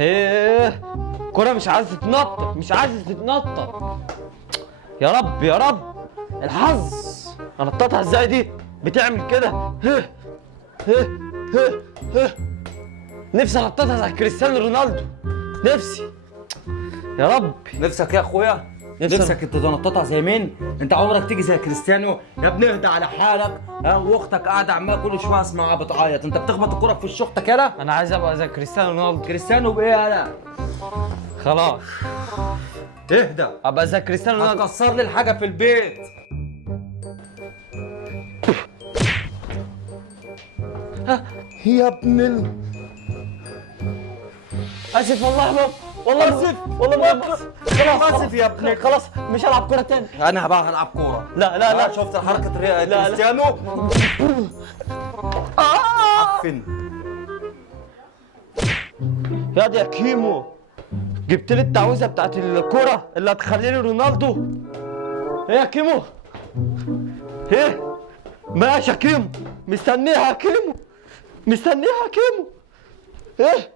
ايه الكرة مش عايزة تتنطط، مش عايزة تتنطط. يا رب يا رب الحظ. انططها ازاي دي؟ بتعمل كده. هه هه هه هه. نفسي انططها زي كريستيانو رونالدو، نفسي. يا رب. نفسك يا اخويا؟ نفسك انت تنططها زي مين؟ انت عمرك تيجي زي كريستيانو؟ يا ابني اهدى على حالك. واختك قاعده عماله كل شويه اسمعها بتعيط، انت بتخبط الكوره في وش اختك يالا؟ انا عايز ابقى زي كريستيانو رونالدو. كريستيانو بايه يالا؟ خلاص اهدى، ابقى زي كريستيانو رونالدو. هتكسر لي الحاجه في البيت. يا ابن اسف والله يا بابا، والله اسف، والله ما خلاص اسف يا ابني. خلاص مش هلعب كورة تاني. انا بقى هلعب كوره. لا لا لا شفت حركه لا. كريستيانو؟ عفن. ياض يا كيمو، جبت لي التعويذه بتاعت الكوره اللي هتخليني رونالدو. ايه يا كيمو؟ ايه؟ ماشي يا كيمو، مستنيها يا كيمو، مستنيها يا كيمو. ايه؟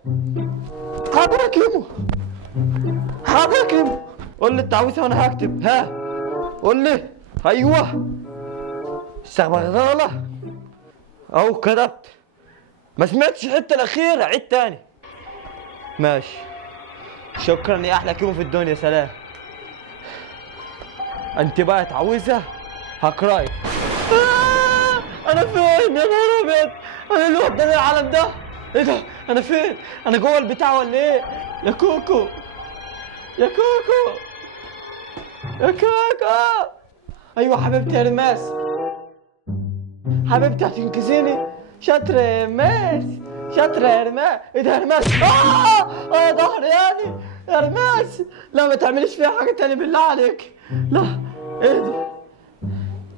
حاضر يا كيمو، حاضر يا كيمو. قول لي التعويذه وانا هكتب. ها قول لي. ايوه استغفر اهو كتبت. ما سمعتش الحته الاخيره، عيد تاني. ماشي، شكرا يا احلى كيمو في الدنيا. سلام. انت بقى تعويذه هقراك. انا فين يا نهار ابيض؟ انا اللي وداني العالم ده؟ ايه ده؟ انا فين؟ انا جوه البتاع ولا ايه؟ يا كوكو يا كوكو يا كوكو. ايوه حبيبتي يا رماس، حبيبتي هتنقذيني. شاطره يا رماس، شاطره يا رماس. ايه ده يا رماس؟ يا ظهري يعني يا رماس. لا ما تعمليش فيها حاجه تاني بالله عليك. لا ايه ده؟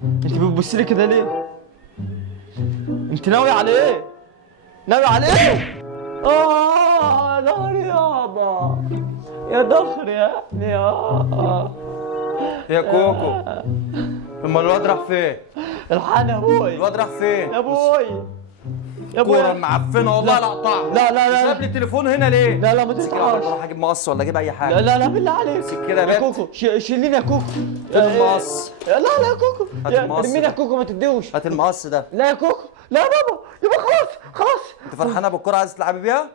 انت بتبصي لي كده ليه؟ انت ناوي على ايه؟ ناوي على ايه؟ يا ظهري يابا، يا ظهري يا ابني يا كوكو، اما الواد راح فين؟ الحقني يا ابوي. الواد راح فين؟ يا ابوي يا ابوي. كورة معفنة والله لا اقطعها. لا لا لا ساب لي التليفون هنا ليه؟ لا لا ما امسك تقطعش. كده، اروح اجيب مقص ولا اجيب اي حاجة. لا لا لا بالله عليك. امسك كده يا يا بنت. كوكو شيليني يا كوكو. فين المقص؟ لا لا يا كوكو، هات يا المقص ارميني ده. يا كوكو ما تديهوش. هات المقص ده. لا يا كوكو، لا يا بابا، يبقى خلاص خلاص. انت فرحانة بالكورة عايز تلعبي بيها؟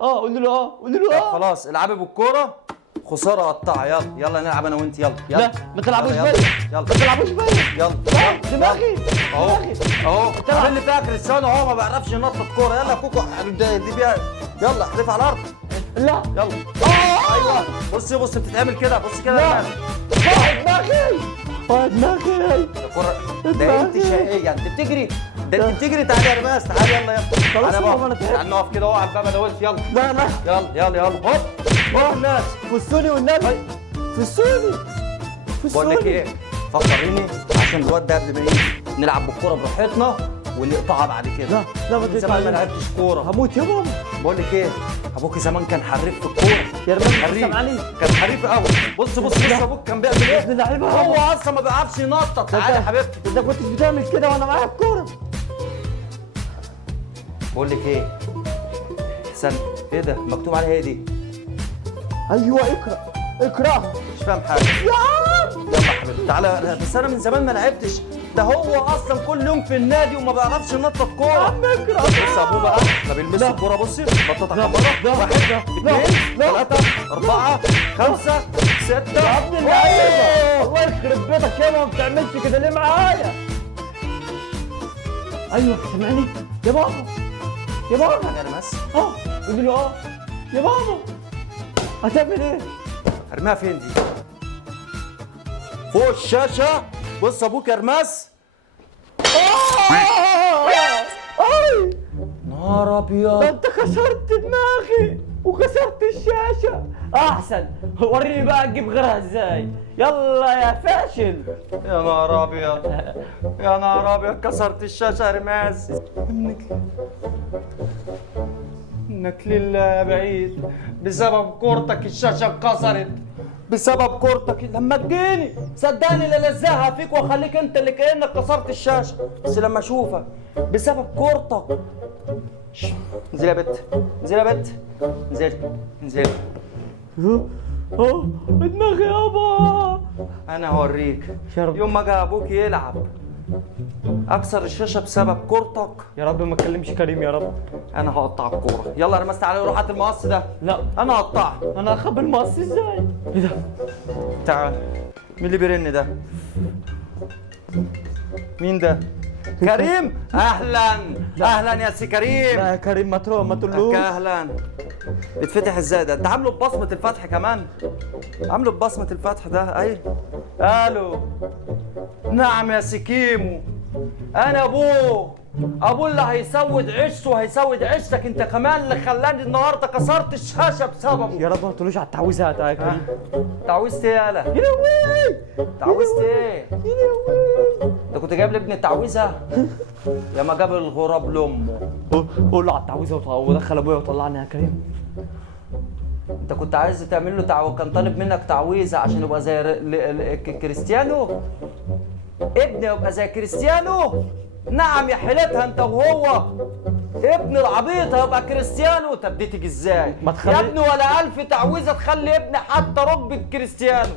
قول له قول له طب خلاص العبي بالكورة، خسارة قطعها. يلا يلا نلعب انا وانت. يلا يلا. لا ما تلعبوش يلا بيا، يلا ما تلعبوش بيا. يلا. لا دماغي اهو دماغي. اهو تلعب. عامل لي فيها كريستيانو اهو، ما بيعرفش ينطط كورة. يلا يا كوكو دي بيها. يلا احذف على الارض. لا يلا. ايوه بصي بتتعمل كده، بص كده. لا دماغي دماغي. الكورة ده انت شقية، انت بتجري، ده انت بتجري. تعالى يا رماس، تعالى يلا يلا. خلاص تعالى يا بقى. بابا، أنا تعبت. تعالى نقف كده اهو على الباب ده وانت. يلا لا لا يلا يلا يلا. هوب هوب الناس. فسوني والنبي، فسوني بقول لك ايه، فكريني عشان الواد ده قبل ما يجي نلعب بالكوره براحتنا ونقطعها بعد كده. لا لا ما من زمان ما تقطعش. لعبتش كوره. هموت يا بابا. بقول لك ايه، ابوك زمان كان حريف في الكوره. يا رماس حريف، سامعني؟ كان حريف قوي. بص ابوك كان بيعمل يا ابن ايه؟ اللعيبه هو اصلا ما بيعرفش ينطط. تعالى يا حبيبتي. انت كنتش بتعمل كده وانا معايا الكوره. بقول لك ايه، استنى، ايه ده مكتوب عليها ايه دي؟ ايوه اقرا. مش فاهم حاجه. يلا يا حبيبتي تعالى. بس انا من زمان ما لعبتش. ده هو اصلا كل يوم في النادي وما بيعرفش ينطط كوره. اقرا. بص ابوه بقى ما بيلمسش لا. الكوره. بصي نططها لا. كم مره؟ لا. 1 لا. 2 لا. 3 4 5 6. يا ابن اللعيبه الله يخرب بيتك يا ما بتعملش كده ليه معايا؟ ايوه سامعني يا بابا، يا بابا. يا رماس قول له يا بابا. هتعمل ايه؟ ارميها فين دي؟ فوق الشاشه. بص ابوك يا رماس. اي نهار ده ابيض. انت كسرت دماغي وكسرت الشاشه. احسن وريني بقى تجيب غيرها ازاي. يلا يا فاشل. يا نهار ابيض، يا نهار ابيض، كسرت الشاشه يا رماس. انك لله يا بعيد، بسبب كورتك الشاشه اتكسرت. بسبب كورتك لما تجيني صدقني للزقها فيك واخليك انت اللي كانك كسرت الشاشه. بس لما اشوفك بسبب كورتك انزلي يا بت، انزلي يا بت، انزلي، انزلي. دماغي يابا. انا هوريك. يا رب. يوم ما جه ابوك يلعب اكسر الشاشه بسبب كورتك، يا رب ما تكلمش كريم يا رب. انا هقطع الكوره. يلا رمست عليه، روح هات المقص ده. لا انا هقطعها. انا اخبي المقص ازاي؟ ايه ده؟ تعال. مين اللي بيرن ده؟ مين ده؟ كريم. اهلا اهلا يا سي كريم. لا يا كريم ما تروح ما تقولوش. اهلا. بيتفتح ازاي ده؟ انت عامله ببصمه الفتح كمان؟ عامله ببصمه الفتح ده؟ ايوه. الو. نعم يا سي كيمو، انا ابوه اللي هيسود عيشته وهيسود عيشتك انت كمان، اللي خلاني النهارده كسرت الشاشه بسببه. يا رب ما تقولوش على التعويذه يا كريم. تعويذة ايه يالا؟ يا لهوي. تعويذة ايه؟ يا لهوي. انت كنت جايب لابني التعويذه؟ يا ما جاب الغراب لامه. قول له على التعويذه ودخل ابويا وطلعني يا كريم. انت كنت عايز تعمل له كان طالب منك تعويذه عشان يبقى زي كريستيانو؟ ابني يبقى زي كريستيانو؟ نعم يا حيلتها انت وهو. ابن العبيط هيبقى كريستيانو؟ طب دي تيجي ازاي؟ ما تخلي... يا ابني ولا ألف تعويذه تخلي ابني حتى ركبه كريستيانو.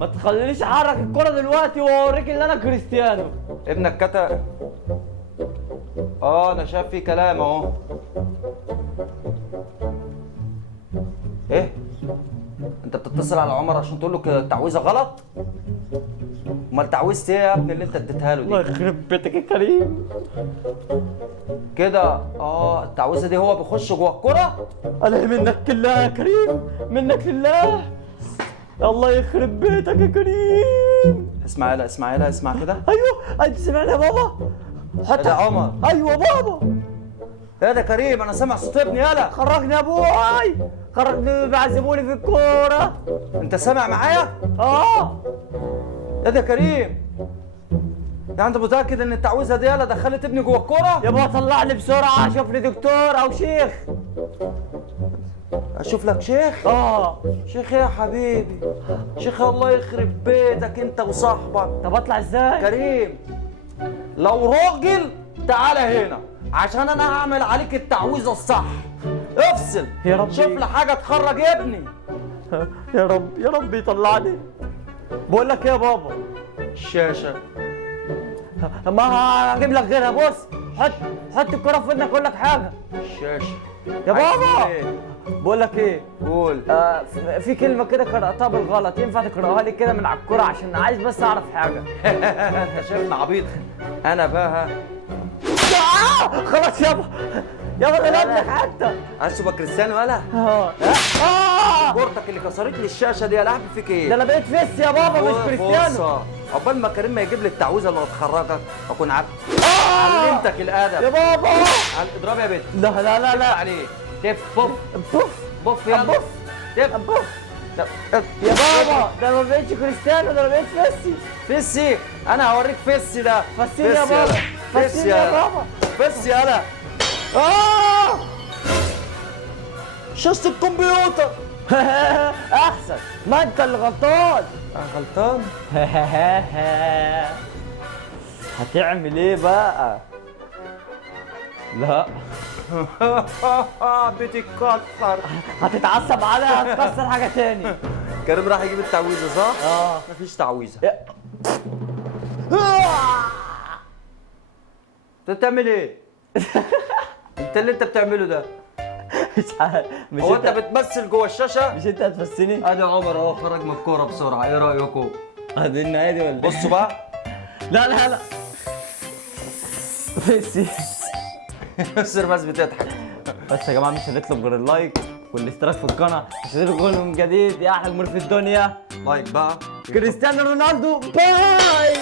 ما تخلينيش احرك الكرة دلوقتي واوريك ان انا كريستيانو. ابنك كتب. انا شايف فيه كلام اهو. ايه؟ انت بتتصل على عمر عشان تقول له التعويذه غلط؟ امال تعويذه ايه يا ابني اللي انت اديتها له الله دي؟ يخرب بيتك يا كريم. كده التعويذه دي هو بيخش جوه الكرة؟ انا منك لله يا كريم، منك لله. الله يخرب بيتك يا كريم. اسمع يلا، اسمع يلا، اسمع كده. ايوه انت سمعنا يا بابا؟ ايه ده عمر؟ ايوه بابا. ايه ده كريم؟ انا سامع صوت ابني. يلا خرجني يا ابوي، خرجني بيعذبوني في الكورة. انت سامع معايا؟ ايه ده كريم؟ يعني انت متاكد ان التعويذه دي يلا دخلت ابني جوه الكوره؟ يا بابا طلعني بسرعة، شوف لي دكتور او شيخ. اشوف لك شيخ؟ شيخ ايه يا حبيبي؟ شيخ الله يخرب بيتك انت وصاحبك. طب اطلع ازاي؟ كريم لو راجل تعالى هنا عشان انا هعمل عليك التعويذه الصح. افصل يا رب. شوف لي حاجه تخرج ابني. يا رب يا رب يطلعني. بقول لك ايه يا بابا؟ الشاشه. ما هجيب لك غيرها. بص حط الكرة في ودنك اقول لك حاجة. الشاشه يا بابا إيه؟ بقول لك ايه؟ قول. في كلمة كده قرأتها بالغلط، ينفع تقرأها لي كده من على الكرة عشان عايز بس اعرف حاجة. انت شايفني عبيط؟ انا بقى خلاص يابا ده ابنك حتى. عايز تبقى كريستيانو يالا؟ كورتك اللي كسرت لي الشاشه دي يا هعمل فيك ايه؟ ده انا بقيت فيس يا بابا مش كريستيانو. عقبال ما كريم ما يجيب لي التعويذه اللي هتخرجك اكون عارف. علمتك الادب يا بابا. اضرب يا بنت. لا عليه. تف بوف بوف يلا. بوف تف بوف. يا بابا ده انا ما بقتش كريستيانو، ده انا بقيت فيسي. فيسي؟ انا هوريك فيسي ده. فسيني يا بابا، فسيني يا بابا. فيسي يلا. شاشة الكمبيوتر. احسن، ما انت اللي غلطان. غلطان؟ هتعمل ايه بقى؟ لا بتتكسر. هتتعصب عليها هتكسر حاجة تاني. كريم راح يجيب التعويذة صح؟ مفيش تعويذة. انت بتعمل ايه؟ انت اللي انت بتعمله ده مش عارف. مش هو انت بتمثل جوه الشاشة؟ مش انت هتفسني؟ ادي عمر اهو خرج من الكورة بسرعة، ايه رأيكم؟ دي النهاية ولا؟ بصوا بقى. لا ميسي. مصر بس بتضحك. بس يا جماعة مش هنطلب غير اللايك والاشتراك في القناة عشان تشوفوا كل من جديد. يا أحلى جمهور في الدنيا. لايك بقى. كريستيانو رونالدو باي.